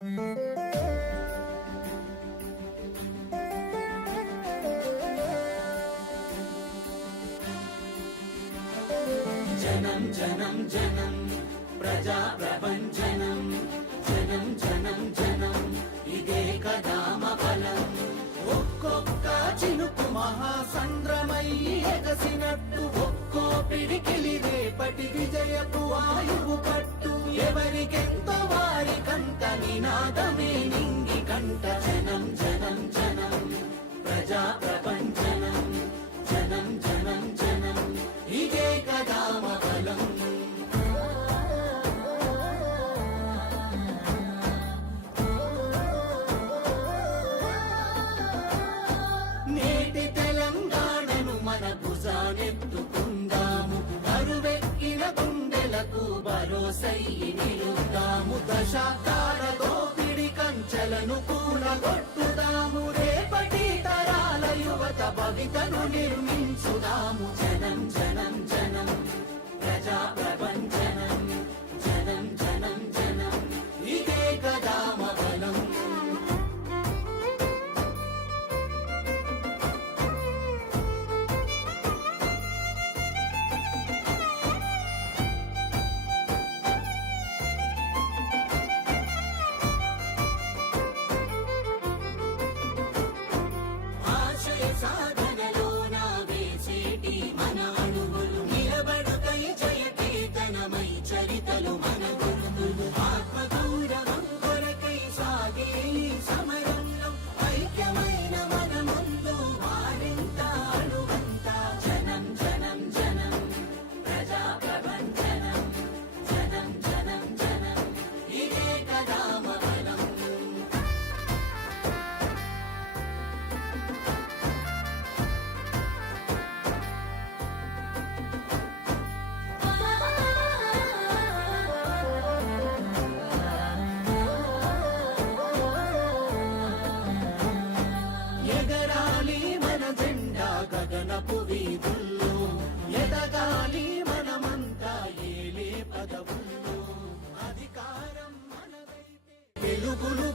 జనం జనం జనం ప్రజా ప్రపంచనం. జనం జనం జనం ఇదే కదామ ఫలం ఒక్కొక్క చినుకు మహాసంద్రమై ఎగసినట్టు ఒక్కో పిడికిలి రేపటి విజయపు ఆయువు పట్టు. ఎవరికే భుజానెత్తుకుందాము కరువెక్కిన గుండెలకు భరోసయ్యి నిలుద్దాము. దశాకాల దోపిడి కంచెలను కూడగొట్టుదాము రేపటి తరాల యువత భవితను నిర్మించు చరితలు జెండా గగనపు వీధుల్లో ఎదగాలి మనమంతా ఏలే పదవుల్లో. అధికారం మనదైతే. వెలుగులు